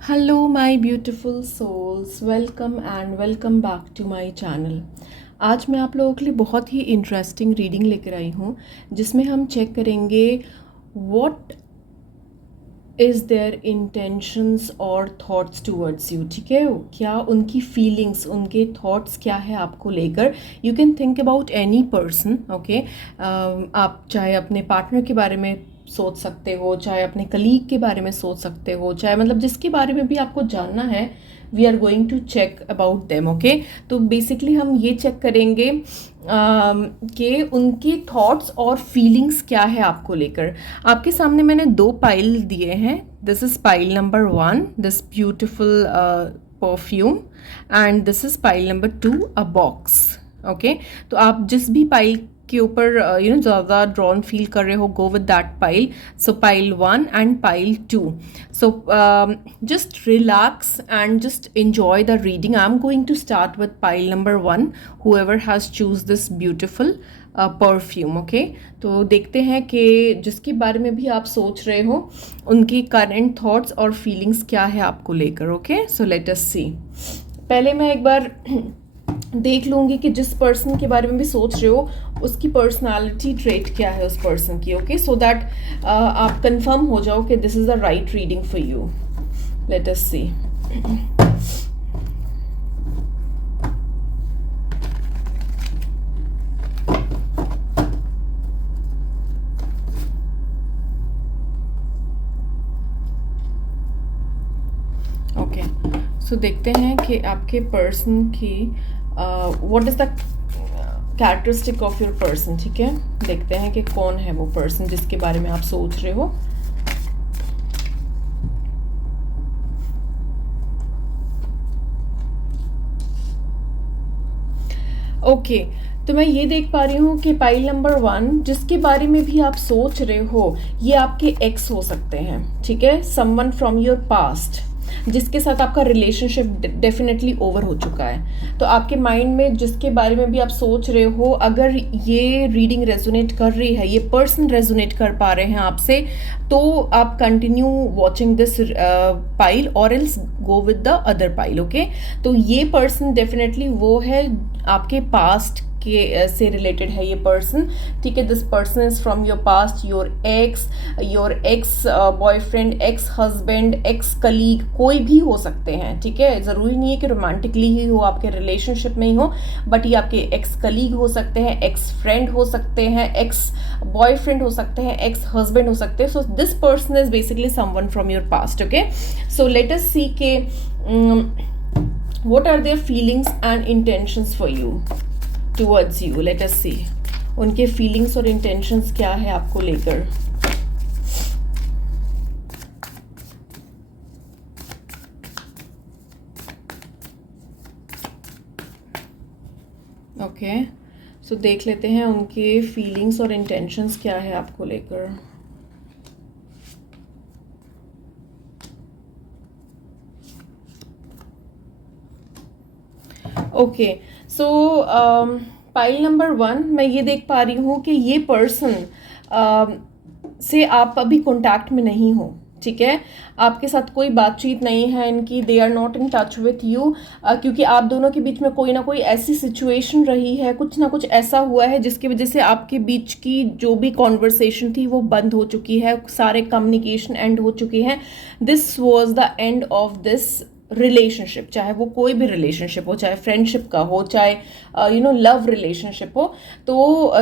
Hello, my beautiful souls. Welcome and welcome back to my channel. आज मैं आप लोगों के लिए बहुत ही इंटरेस्टिंग रीडिंग लेकर आई हूँ जिसमें हम चेक करेंगे व्हाट इज़ देयर इंटेंशंस और थॉट्स टूवर्ड्स यू. ठीक है, क्या उनकी फीलिंग्स, उनके थॉट्स क्या है आपको लेकर. You can think about any person. Okay, आप चाहे अपने पार्टनर के बारे में सोच सकते हो, चाहे अपने कलीग के बारे में सोच सकते हो, चाहे मतलब जिसके बारे में भी आपको जानना है. We are going to check about them. Okay, तो बेसिकली हम ये चेक करेंगे कि उनके थॉट्स और फीलिंग्स क्या है आपको लेकर. आपके सामने मैंने दो पाइल दिए हैं. This is pile number 1, this beautiful perfume, and this is pile number 2, a box. Okay, तो आप जिस भी पाइल के ऊपर ज़्यादा ड्रॉन फील कर रहे हो, go with that pile. So pile 1 and pile 2. So just relax and just enjoy the reading. I'm going to start with pile number 1, whoever has choose this beautiful perfume. Okay, तो देखते हैं कि जिसके बारे में भी आप सोच रहे हो उनकी करंट थॉट्स और फीलिंग्स क्या है आपको लेकर. ओके, सो लेट अस सी. पहले मैं एक बार देख लूँगी कि जिस पर्सन के बारे में भी सोच रहे हो उसकी पर्सनालिटी ट्रेट क्या है उस पर्सन की. ओके, सो दैट आप कंफर्म हो जाओ कि this is the right reading for you. Let us see. Okay, so देखते हैं कि आपके पर्सन की what is the characteristic of your person. ठीक है, देखते हैं कि कौन है वो पर्सन जिसके बारे में आप सोच रहे हो. ओके, तो मैं ये देख पा रही हूँ कि पाइल नंबर 1 जिसके बारे में भी आप सोच रहे हो ये आपके एक्स हो सकते हैं. ठीक है, समवन फ्रॉम योर पास्ट जिसके साथ आपका रिलेशनशिप डेफिनेटली ओवर हो चुका है. तो आपके माइंड में जिसके बारे में भी आप सोच रहे हो, अगर ये रीडिंग रेजोनेट कर रही है, ये पर्सन रेजोनेट कर पा रहे हैं आपसे, तो आप कंटिन्यू वॉचिंग दिस पाइल और else go with the other pile. Okay, तो ये पर्सन डेफिनेटली वो है आपके पास्ट के से रिलेटेड है ये पर्सन. ठीक है, this person is from your past, your ex boyfriend, ex husband, ex colleague, कोई भी हो सकते हैं. ठीक है, ज़रूरी नहीं है कि रोमांटिकली ही हो, आपके रिलेशनशिप में ही हो, बट ये आपके एक्स कलीग हो सकते हैं, एक्स फ्रेंड हो सकते हैं, एक्स बॉयफ्रेंड हो सकते हैं, एक्स हस्बैंड हो सकते हैं. So this person is basically someone from your past. Okay, so let us see के what are their feelings and intentions for you towards you. Let us see उनके feelings और intentions क्या है आपको लेकर. ओके, सो देख लेते हैं उनके feelings और intentions क्या है आपको लेकर. ओके, सो पाइल नंबर 1 मैं ये देख पा रही हूँ कि ये पर्सन से आप अभी कांटेक्ट में नहीं हो. ठीक है, आपके साथ कोई बातचीत नहीं है इनकी. They are not in touch with you, क्योंकि आप दोनों के बीच में कोई ना कोई ऐसी सिचुएशन रही है, कुछ ना कुछ ऐसा हुआ है जिसकी वजह से आपके बीच की जो भी कॉन्वर्सेशन थी वो बंद हो चुकी है, सारे कम्युनिकेशन एंड हो चुके हैं. This was the end of this relationship, चाहे वो कोई भी रिलेशनशिप हो, चाहे फ्रेंडशिप का हो, चाहे लव रिलेशनशिप हो. तो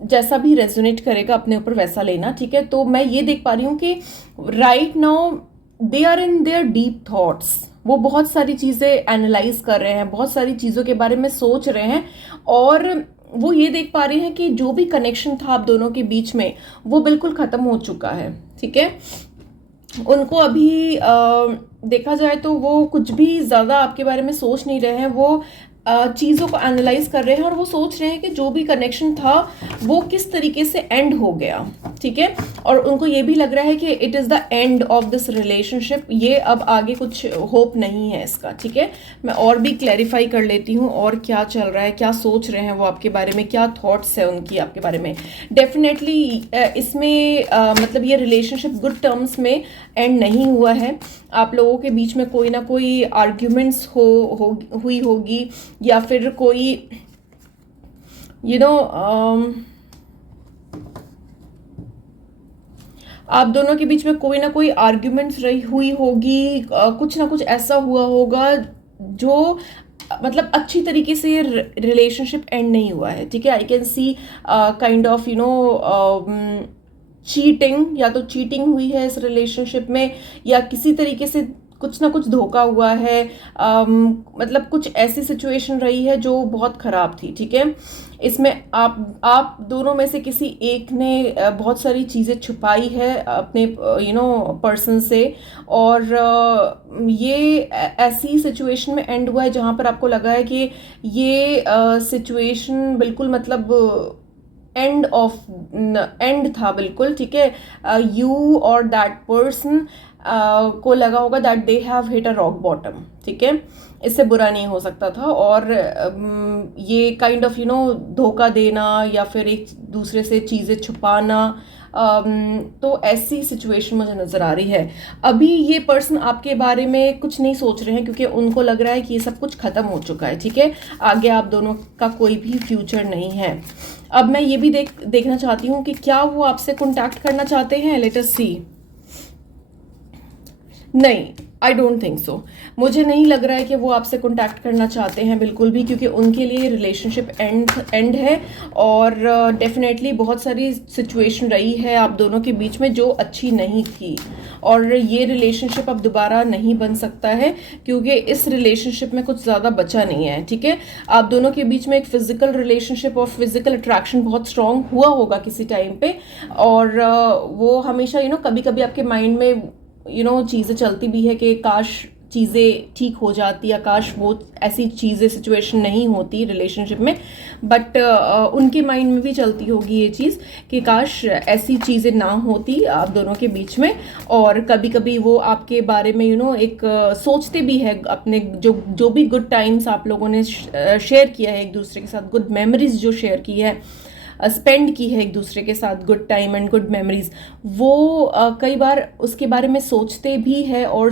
जैसा भी रेजोनेट करेगा अपने ऊपर वैसा लेना. ठीक है, तो मैं ये देख पा रही हूँ कि right now they are in their deep thoughts. वो बहुत सारी चीज़ें एनालाइज कर रहे हैं, बहुत सारी चीज़ों के बारे में सोच रहे हैं, और वो ये देख पा रहे हैं कि जो भी कनेक्शन था आप दोनों के बीच में वो बिल्कुल ख़त्म हो चुका है. ठीक है, उनको अभी देखा जाए तो वो कुछ भी ज़्यादा आपके बारे में सोच नहीं रहे हैं. वो चीज़ों को एनालाइज कर रहे हैं और वो सोच रहे हैं कि जो भी कनेक्शन था वो किस तरीके से एंड हो गया. ठीक है, और उनको ये भी लग रहा है कि it is the end of this relationship. ये अब आगे कुछ होप नहीं है इसका. ठीक है, मैं और भी क्लैरिफाई कर लेती हूँ और क्या चल रहा है, क्या सोच रहे हैं वो आपके बारे में, क्या थॉट्स है उनकी आपके बारे में. डेफिनेटली इसमें मतलब ये रिलेशनशिप गुड टर्म्स में एंड नहीं हुआ है. आप लोगों के बीच में कोई ना कोई आर्ग्यूमेंट्स हुई होगी, या फिर कोई आप दोनों के बीच में कोई ना कोई आर्ग्यूमेंट्स रही हुई होगी, कुछ ना कुछ ऐसा हुआ होगा जो मतलब अच्छी तरीके से ये रिलेशनशिप एंड नहीं हुआ है, ठीक है। I can see kind of cheating, या तो चीटिंग हुई है इस रिलेशनशिप में, या किसी तरीके से कुछ ना कुछ धोखा हुआ है, मतलब कुछ ऐसी सिचुएशन रही है जो बहुत ख़राब थी, ठीक है। इसमें आप दोनों में से किसी एक ने बहुत सारी चीज़ें छुपाई है अपने पर्सन से, और ये ऐसी सिचुएशन में एंड हुआ है जहाँ पर आपको लगा है कि ये सिचुएशन बिल्कुल मतलब एंड था बिल्कुल, ठीक है। यू और दैट पर्सन को लगा होगा that they have hit a rock bottom, ठीक है। इससे बुरा नहीं हो सकता था, और ये काइंड ऑफ धोखा देना या फिर एक दूसरे से चीज़ें छुपाना, तो ऐसी सिचुएशन मुझे नज़र आ रही है। अभी ये पर्सन आपके बारे में कुछ नहीं सोच रहे हैं, क्योंकि उनको लग रहा है कि ये सब कुछ ख़त्म हो चुका है, ठीक है। आगे आप दोनों का कोई भी फ्यूचर नहीं है। अब मैं ये भी देखना चाहती हूँ कि क्या वो आपसे कॉन्टैक्ट करना चाहते हैं। लेट अस सी। नहीं, आई डोंट थिंक सो। मुझे नहीं लग रहा है कि वो आपसे कॉन्टैक्ट करना चाहते हैं बिल्कुल भी, क्योंकि उनके लिए रिलेशनशिप एंड है, और डेफिनेटली बहुत सारी सिचुएशन रही है आप दोनों के बीच में जो अच्छी नहीं थी, और ये रिलेशनशिप अब दोबारा नहीं बन सकता है, क्योंकि इस रिलेशनशिप में कुछ ज़्यादा बचा नहीं है, ठीक है। आप दोनों के बीच में एक फिजिकल रिलेशनशिप और फिजिकल अट्रैक्शन बहुत स्ट्रांग हुआ होगा किसी टाइम पे, और वो हमेशा कभी कभी आपके माइंड में चीज़ें चलती भी है कि काश चीज़ें ठीक हो जाती, या काश वो ऐसी चीज़ें सिचुएशन नहीं होती रिलेशनशिप में, बट उनके माइंड में भी चलती होगी ये चीज़ कि काश ऐसी चीज़ें ना होती आप दोनों के बीच में। और कभी कभी वो आपके बारे में एक सोचते भी है, अपने जो भी गुड टाइम्स आप लोगों ने शेयर किया है एक दूसरे के साथ, गुड मेमोरीज जो शेयर की है, स्पेंड की है एक दूसरे के साथ, good time and good memories, वो कई बार उसके बारे में सोचते भी है, और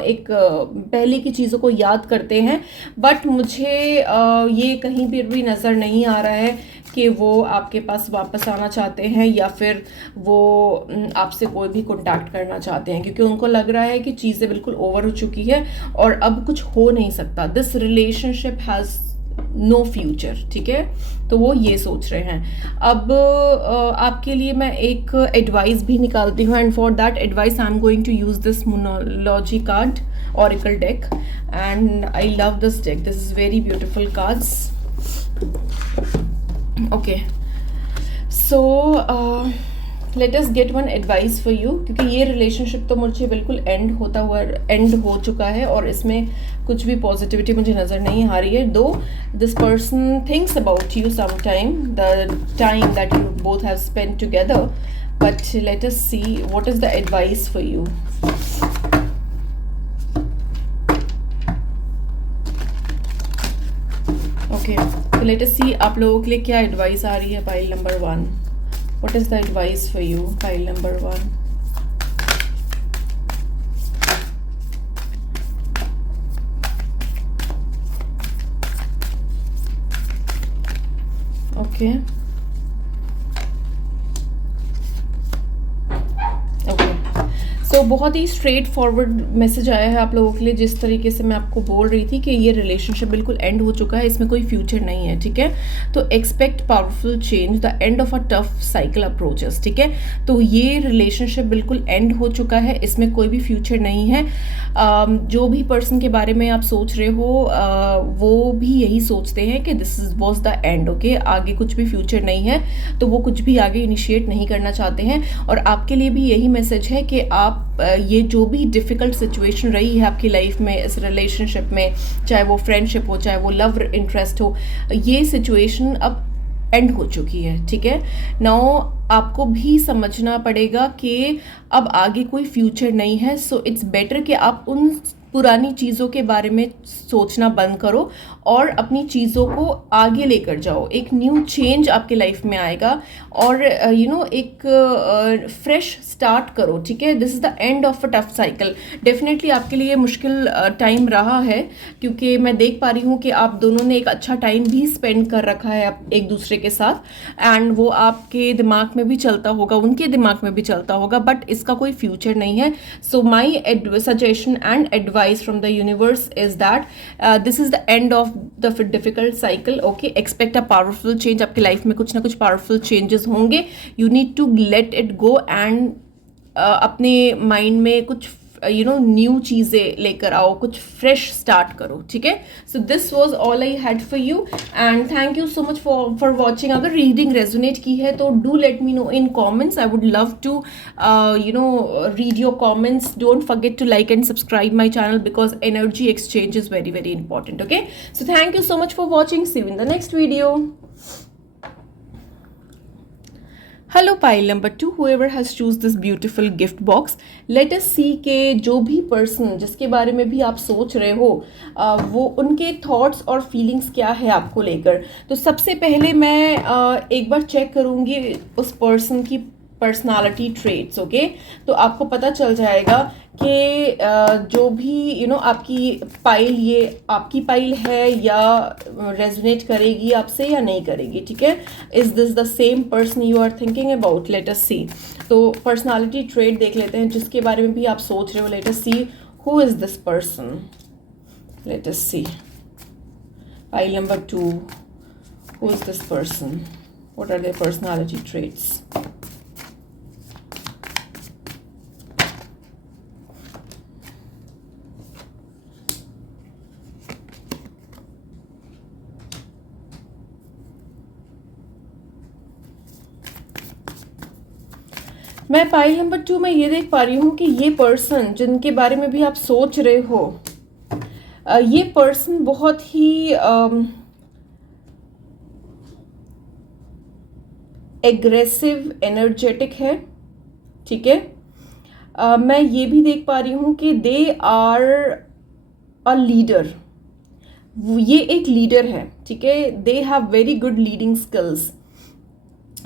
एक पहले की चीज़ों को याद करते हैं। बट मुझे ये कहीं पर भी नज़र नहीं आ रहा है कि वो आपके पास वापस आना चाहते हैं, या फिर वो आपसे कोई भी कॉन्टैक्ट करना चाहते हैं, क्योंकि उनको लग रहा है कि चीज़ें बिल्कुल ओवर हो चुकी है और अब कुछ हो नहीं सकता। This relationship has no future, ठीक है। तो वो ये सोच रहे हैं। अब आपके लिए मैं एक एडवाइस भी निकालती हूँ, and for that advice I am going to use this Moonology card oracle deck, and I love this deck, this is very beautiful cards. Okay, so let us get one advice for you, क्योंकि ये relationship तो मुझे बिल्कुल and हो चुका है, और इसमें कुछ भी पॉजिटिविटी मुझे नज़र नहीं आ रही है। Though this person thinks about you some time, the time that you both have spent together, but let us see what is the advice for you. Okay, तो लेट अस सी आप लोगों के लिए क्या एडवाइस आ रही है pile number 1। What is the advice for you, pile number 1? Okay. तो बहुत ही स्ट्रेट फॉरवर्ड मैसेज आया है आप लोगों के लिए, जिस तरीके से मैं आपको बोल रही थी कि ये रिलेशनशिप बिल्कुल एंड हो चुका है, इसमें कोई फ्यूचर नहीं है, ठीक है। तो expect powerful change, the end of a tough cycle approaches, ठीक है। तो ये रिलेशनशिप बिल्कुल एंड हो चुका है, इसमें कोई भी फ्यूचर नहीं है। जो भी पर्सन के बारे में आप सोच रहे हो वो भी यही सोचते हैं कि this was the end, okay. आगे कुछ भी फ्यूचर नहीं है, तो वो कुछ भी आगे इनिशिएट नहीं करना चाहते हैं। और आपके लिए भी यही मैसेज है कि आप ये जो भी डिफ़िकल्ट सिचुएशन रही है आपकी लाइफ में, इस रिलेशनशिप में, चाहे वो फ्रेंडशिप हो, चाहे वो लव इंटरेस्ट हो, ये सिचुएशन अब एंड हो चुकी है, ठीक है। नाउ आपको भी समझना पड़ेगा कि अब आगे कोई फ्यूचर नहीं है, सो इट्स बेटर कि आप पुरानी चीज़ों के बारे में सोचना बंद करो और अपनी चीज़ों को आगे लेकर जाओ। एक न्यू चेंज आपके लाइफ में आएगा और एक फ्रेश स्टार्ट करो, ठीक है। This is the end of a tough cycle. Definitely आपके लिए मुश्किल टाइम रहा है, क्योंकि मैं देख पा रही हूँ कि आप दोनों ने एक अच्छा टाइम भी स्पेंड कर रखा है एक दूसरे के साथ, एंड वो आपके दिमाग में भी चलता होगा, उनके दिमाग में भी चलता होगा, बट इसका कोई फ्यूचर नहीं है। So my suggestion and advice from the universe is that this is the end of the difficult cycle. Okay, expect a powerful change. आपके लाइफ में कुछ ना कुछ पावरफुल चेंजेस होंगे। You need to let it go and अपने mind में कुछ new चीज़ें लेकर आओ, कुछ फ्रेश स्टार्ट करो, ठीक है। So this was all I had for you and thank you so much for watching. अगर रीडिंग रेजोनेट की है तो do let me know in comments. I would love to read your comments. Don't forget to like and subscribe my channel because energy exchange is very, very important. Okay, so thank you so much for watching. See you in the next video. Hello pile number 2, whoever has choose this beautiful gift box. Let us see के जो भी person जिसके बारे में भी आप सोच रहे हो वो उनके थॉट्स और फीलिंग्स क्या है आपको लेकर। तो सबसे पहले मैं एक बार चेक करूँगी उस पर्सन की पर्सनालिटी ट्रेट्स। ओके, तो आपको पता चल जाएगा कि जो भी आपकी पाइल, ये आपकी पाइल है या रेजोनेट करेगी आपसे या नहीं करेगी, ठीक है। Is this the same person you are thinking about? Let us see. तो पर्सनालिटी ट्रेट देख लेते हैं जिसके बारे में भी आप सोच रहे हो। Let us see who is this person. Let us see pile number 2, who is this person, what are their personality traits? मैं पाइल नंबर 2 में ये देख पा रही हूँ कि ये पर्सन जिनके बारे में भी आप सोच रहे हो, ये पर्सन बहुत ही एग्रेसिव एनर्जेटिक है, ठीक है। मैं ये भी देख पा रही हूँ कि दे आर अ लीडर। ये एक लीडर है, ठीक है। They have very good leading skills,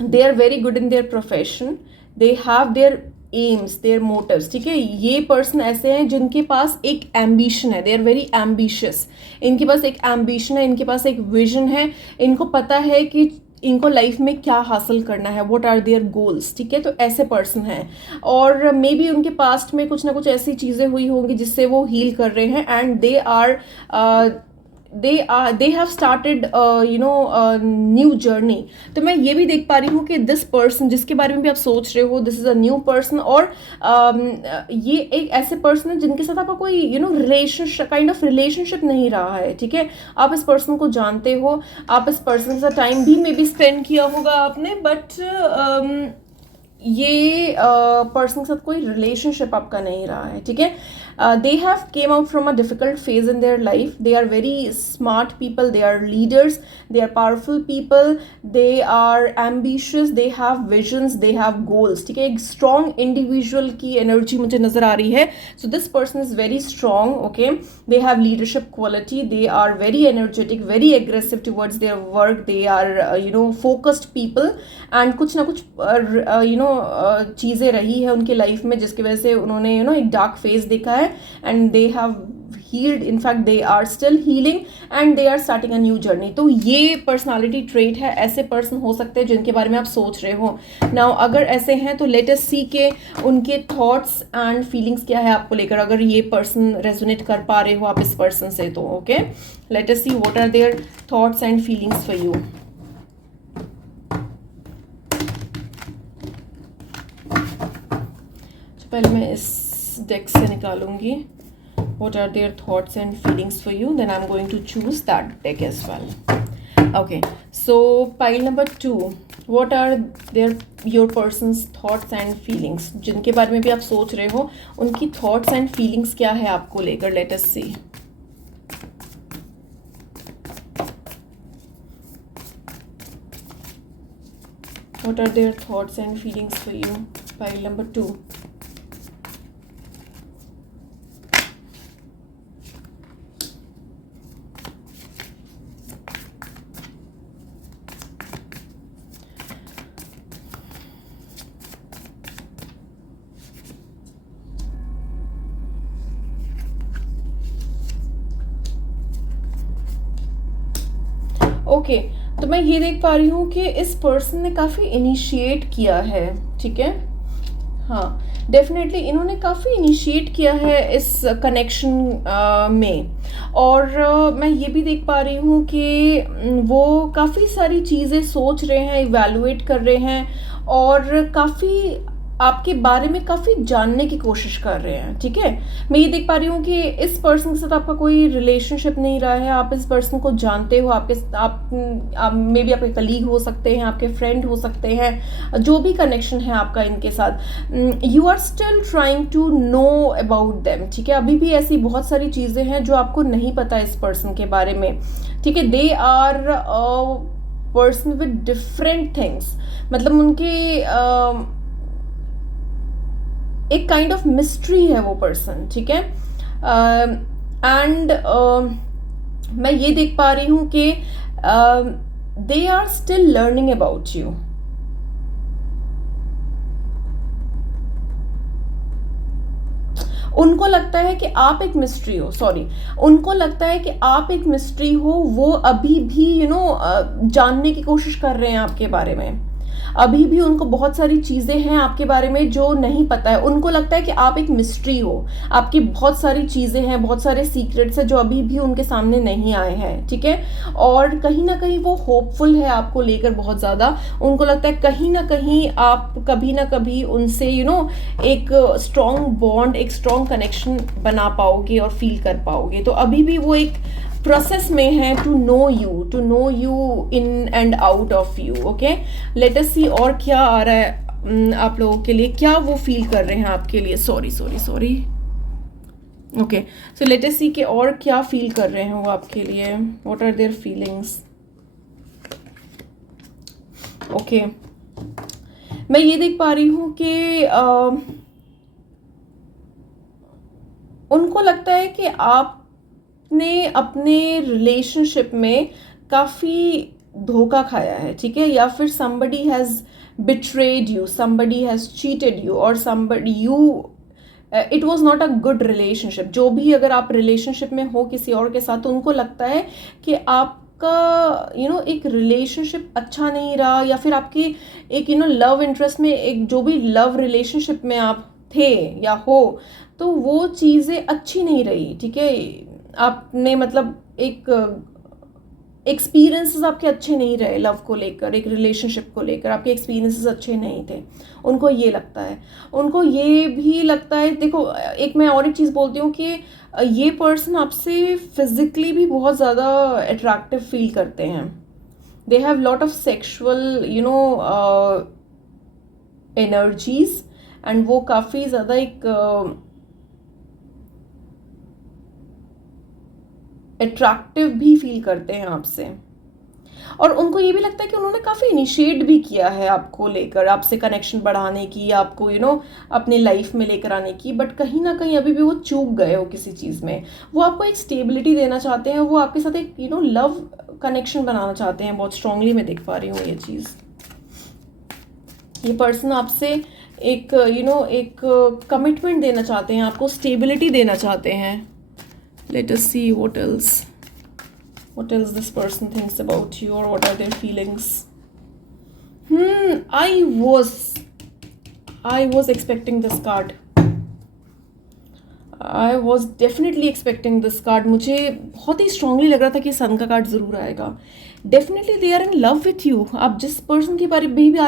they are very good in their profession, they have their aims, their motives, ठीक है। ये पर्सन ऐसे हैं जिनके पास एक एम्बिशन है, दे आर वेरी एम्बिशियस। इनके पास एक एम्बिशन है, इनके पास एक विजन है, इनको पता है कि इनको लाइफ में क्या हासिल करना है, व्हाट आर देयर गोल्स, ठीक है। तो ऐसे पर्सन हैं और मे बी उनके पास्ट में कुछ ना कुछ ऐसी चीज़ें हुई होंगी जिससे वो हील कर रहे हैं and they have started new journey. तो मैं ये भी देख पा रही हूँ कि दिस पर्सन जिसके बारे में भी आप सोच रहे हो, this is a new person. और ये एक ऐसे पर्सन है जिनके साथ आपका कोई रिलेशनशिप नहीं रहा है, ठीक है। आप इस पर्सन को जानते हो, आप इस पर्सन के साथ टाइम भी मे बी स्पेंड किया होगा आपने, बट ये पर्सन के साथ कोई रिलेशनशिप आपका नहीं रहा है, ठीक है। They have came out from a difficult phase in their life. They are very smart people, they are leaders, they are powerful people, they are ambitious, they have visions, they have goals, ठीक है। एक strong individual की energy मुझे नजर आ रही है। So this person is very strong, okay. They have leadership quality, they are very energetic, very aggressive towards their work, they are focused people and कुछ ना कुछ चीज़ें रही है उनकी लाइफ में जिसकी वजह से उन्होंने एक डार्क फेज देखा है and they have healed, in fact they are still healing and they are starting a new journey. तो ये पर्सनालिटी ट्रेट है, ऐसे पर्सन हो सकते हैं जिनके बारे में आप सोच रहे हो। नाउ अगर ऐसे हैं तो लेट अस सी के उनके थॉट्स एंड फीलिंग्स क्या है आपको लेकर। अगर ये पर्सन रेजोनेट कर पा रहे हो आप इस पर्सन से तो okay, let us see what are their thoughts and feelings for you. पहले मैं इस डेक से निकालूंगी what are their thoughts and feelings for you, then I'm going to choose that deck as well. Okay, so pile number 2, what are your person's thoughts and feelings? जिनके बारे में भी आप सोच रहे हो उनकी thoughts and feelings क्या है आपको लेकर। let us see. What are their thoughts and feelings for you? Pile number 2. Okay, तो मैं ये देख पा रही हूँ कि इस पर्सन ने काफ़ी इनिशिएट किया है, ठीक है। हाँ, डेफिनेटली इन्होंने काफ़ी इनिशिएट किया है इस कनेक्शन में। और मैं ये भी देख पा रही हूँ कि वो काफ़ी सारी चीज़ें सोच रहे हैं, इवैल्यूएट कर रहे हैं और काफ़ी आपके बारे में काफ़ी जानने की कोशिश कर रहे हैं, ठीक है। मैं ये देख पा रही हूँ कि इस पर्सन के साथ आपका कोई रिलेशनशिप नहीं रहा है, आप इस पर्सन को जानते हो, आप मे बी आपके कलीग हो सकते हैं, आपके फ्रेंड हो सकते हैं, जो भी कनेक्शन है आपका इनके साथ, you are still trying to know about them, ठीक है। अभी भी ऐसी बहुत सारी चीज़ें हैं जो आपको नहीं पता इस पर्सन के बारे में, ठीक है। They are person with different things, मतलब उनके एक काइंड ऑफ मिस्ट्री है वो पर्सन, ठीक है। एंड मैं ये देख पा रही हूँ कि they are still learning about you. उनको लगता है कि आप एक मिस्ट्री हो, सॉरी, उनको लगता है कि आप एक मिस्ट्री हो। वो अभी भी जानने की कोशिश कर रहे हैं आपके बारे में। अभी भी उनको बहुत सारी चीज़ें हैं आपके बारे में जो नहीं पता है। उनको लगता है कि आप एक मिस्ट्री हो, आपकी बहुत सारी चीज़ें हैं, बहुत सारे सीक्रेट्स हैं जो अभी भी उनके सामने नहीं आए हैं, ठीक है। और कहीं ना कहीं वो होपफुल है आपको लेकर बहुत ज़्यादा। उनको लगता है कहीं ना कहीं आप कभी ना कभी उनसे एक स्ट्रॉन्ग बॉन्ड, एक स्ट्रॉन्ग कनेक्शन बना पाओगे और फील कर पाओगे। तो अभी भी वो एक प्रोसेस में है to know you in and out of you. Okay, let us see और क्या आ रहा है आप लोगों के लिए, क्या वो फील कर रहे हैं आपके लिए। Sorry okay, so let us see कि और क्या फील कर रहे हैं वो आपके लिए, what are their feelings. Okay, मैं ये देख पा रही हूँ कि उनको लगता है कि आपने अपने रिलेशनशिप में काफ़ी धोखा खाया है, ठीक है। या फिर somebody has betrayed you, somebody has cheated you, और somebody it was not a good relationship। जो भी अगर आप रिलेशनशिप में हो किसी और के साथ, तो उनको लगता है कि आपका एक रिलेशनशिप अच्छा नहीं रहा, या फिर आपकी एक लव इंटरेस्ट में, एक जो भी लव रिलेशनशिप में आप थे या हो, तो वो चीज़ें अच्छी नहीं रही, ठीक है। आपने मतलब एक एक्सपीरियंसेस आपके अच्छे नहीं रहे लव को लेकर, एक रिलेशनशिप को लेकर आपके एक्सपीरियंसेस अच्छे नहीं थे। उनको ये लगता है, उनको ये भी लगता है। देखो, एक मैं और एक चीज़ बोलती हूँ कि ये पर्सन आपसे फिजिकली भी बहुत ज़्यादा अट्रैक्टिव फील करते हैं। दे have lot of sexual energies, and वो काफ़ी ज़्यादा एक अट्रैक्टिव भी फील करते हैं आपसे। और उनको ये भी लगता है कि उन्होंने काफ़ी इनिशिएट भी किया है आपको लेकर, आपसे कनेक्शन बढ़ाने की, आपको अपने लाइफ में लेकर आने की, बट कहीं ना कहीं अभी भी वो चूक गए हो किसी चीज़ में। वो आपको एक स्टेबिलिटी देना चाहते हैं, वो आपके साथ एक लव कनेक्शन बनाना चाहते हैं बहुत स्ट्रांगली। मैं देख पा रही हूँ ये चीज़। ये पर्सन आपसे एक एक कमिटमेंट देना चाहते हैं, आपको स्टेबिलिटी देना चाहते हैं। Let us see what else this person thinks about you, or what are their feelings. I was expecting this card. I was definitely expecting this card. मुझे बहुत ही strongly लग रहा था कि सन का कार्ड ज़रूर आएगा। Definitely they are in love with you. आप जिस person के बारे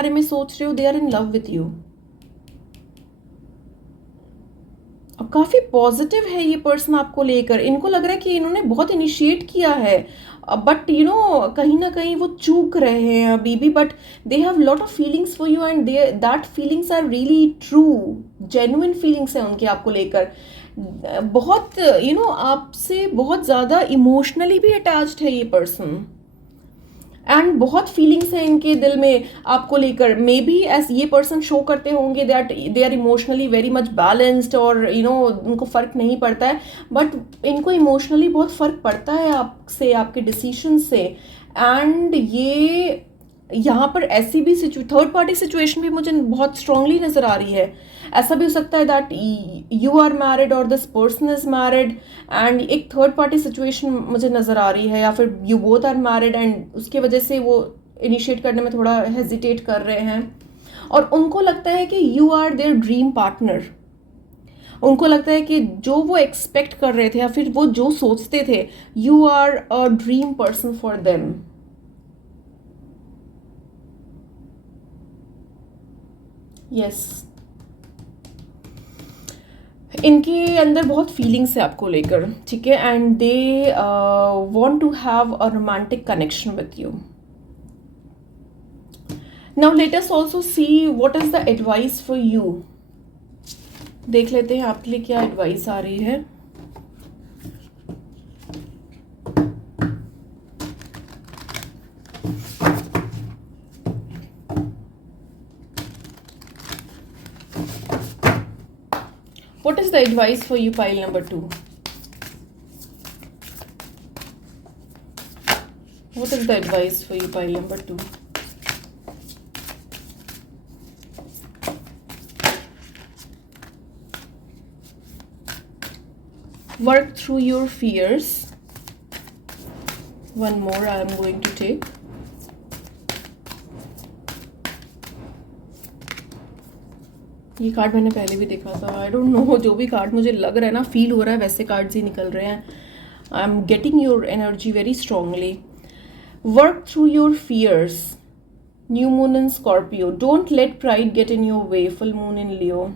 में सोच रहे हो, they are in love with you. अब काफ़ी पॉजिटिव है ये पर्सन आपको लेकर। इनको लग रहा है कि इन्होंने बहुत इनिशिएट किया है, बट कहीं ना कहीं वो चूक रहे हैं अभी भी, but they have lot of feelings for you, and that feelings are really true, genuine feelings हैं उनके आपको लेकर। बहुत आपसे बहुत ज़्यादा इमोशनली भी अटैच्ड है ये पर्सन, एंड बहुत फीलिंग्स हैं इनके दिल में आपको लेकर। मे बी एज ये पर्सन शो करते होंगे that they are emotionally very much balanced, और उनको फ़र्क नहीं पड़ता है, बट इनको इमोशनली बहुत फ़र्क पड़ता है आपसे, आपके डिसीजन से। एंड ये यहाँ पर ऐसी भी थर्ड पार्टी सिचुएशन भी मुझे बहुत स्ट्रांगली नज़र आ रही है। ऐसा भी हो सकता है दैट यू आर मैरिड और this person is married and एक थर्ड पार्टी सिचुएशन मुझे नज़र आ रही है, या फिर you both are married and उसके वजह से वो इनिशिएट करने में थोड़ा हेजिटेट कर रहे हैं और उनको लगता है कि you are their dream partner. उनको लगता है कि जो वो एक्सपेक्ट कर रहे थे या फिर वो जो सोचते थे, you are a dream person for them. Yes, इनके अंदर बहुत फीलिंग्स है आपको लेकर, ठीक है, and they want to have a romantic connection with you. Now let us also see what is the advice for you. देख लेते हैं आपके लिए क्या एडवाइस आ रही है। What is the advice for you, pile number 2? What is the advice for you, pile number 2? Work through your fears. One more I am going to take. ये कार्ड मैंने पहले भी देखा था। आई डोंट नो, जो भी card मुझे लग रहा है ना, फील हो रहा है, वैसे कार्ड्स ही निकल रहे हैं। I am getting your energy very strongly. Work through your fears. New moon in Scorpio. Don't let pride get in your way. Full moon in Leo.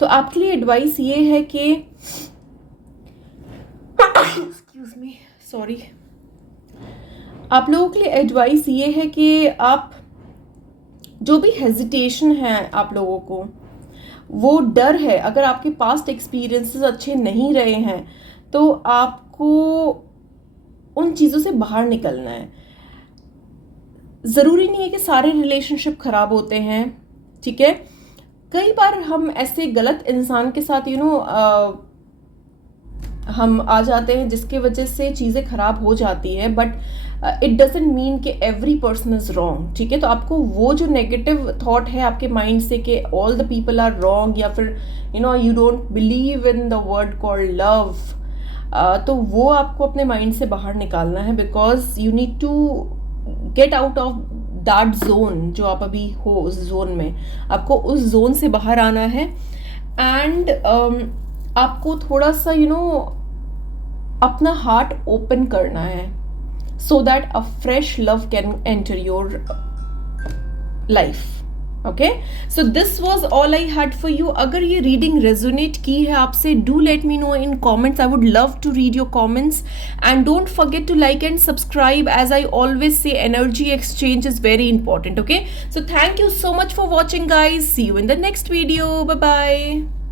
तो आपके लिए एडवाइस ये है कि एक्सक्यूज मी, सॉरी, आप लोगों के लिए एडवाइस ये है कि आप जो भी हेजिटेशन है आप लोगों को, वो डर है, अगर आपके पास्ट एक्सपीरियंसेस अच्छे नहीं रहे हैं तो आपको उन चीज़ों से बाहर निकलना है। ज़रूरी नहीं है कि सारे रिलेशनशिप ख़राब होते हैं, ठीक है। कई बार हम ऐसे गलत इंसान के साथ हम आ जाते हैं जिसके वजह से चीज़ें ख़राब हो जाती है, बट इट डजेंट मीन कि एवरी पर्सन इज़ रॉन्ग, ठीक है। तो आपको वो जो नेगेटिव थॉट है आपके माइंड से कि all the people are wrong, या फिर you don't believe in the word called love, तो वो आपको अपने माइंड से बाहर निकालना है, because you need to get out of that zone जो आप अभी हो, उस जोन में आपको उस जोन से बाहर आना है। एंड आपको थोड़ा सा अपना हार्ट ओपन करना है, so that a fresh love can enter your life. Okay, so this was all I had for you. अगर ये reading resonate की है आपसे, do let me know in comments. I would love to read your comments, and don't forget to like and subscribe. As I always say, energy exchange is very important. Okay, so thank you so much for watching, guys. See you in the next video. Bye bye.